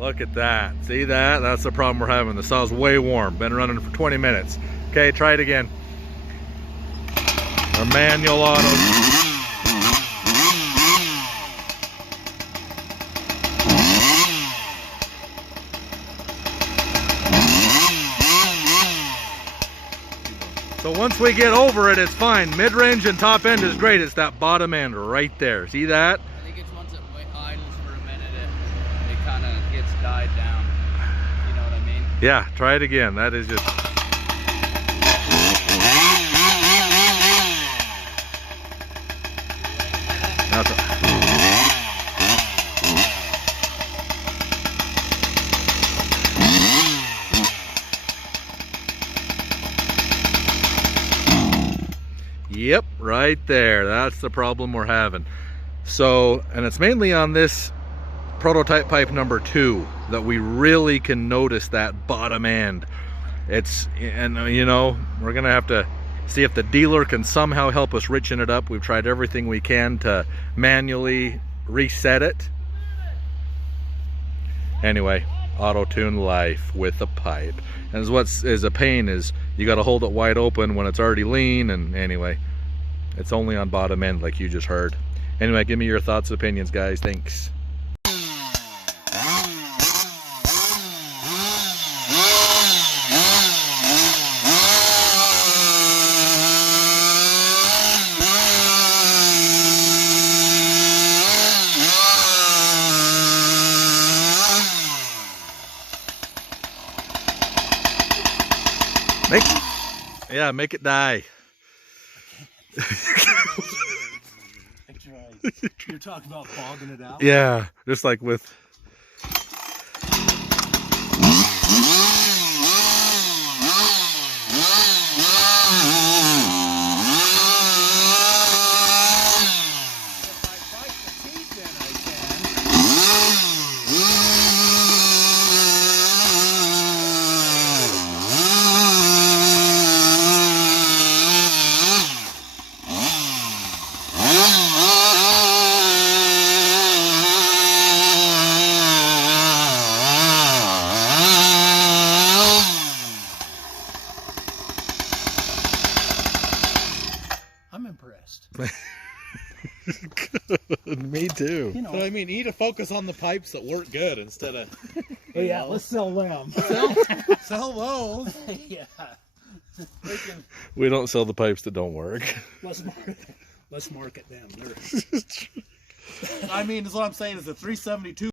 Look at that. See that? That's the problem we're having. The saw's way warm. Been running for 20 minutes. Okay, try it again. Our manual auto. So once we get over it, it's fine. Mid-range and top end is great. It's that bottom end right there. See that? I think it's once it idles for a minute, it kind of gets died down. You know what I mean? Yeah, try it again. That is just... That's a... Yep, right there. That's the problem we're having. So, and it's mainly on this prototype pipe number 2 that we really can notice that bottom end. It's, and you know, we're gonna have to see if the dealer can somehow help us richen it up. We've tried everything we can to manually reset it. Anyway, Autotune life with a pipe. And what is a pain is you got to hold it wide open when it's already lean, and anyway, it's only on bottom end like you just heard. Anyway, give me your thoughts and opinions, guys. Thanks. Make it die. I tried. You're talking about fogging it out? Yeah, just like with... I'm impressed. Me too. You know, But I mean, you need to focus on the pipes that work good instead of... oh yeah, let's sell them. Sell those. Yeah. We don't sell the pipes that don't work. Let's market them. I mean, that's what I'm saying is the 372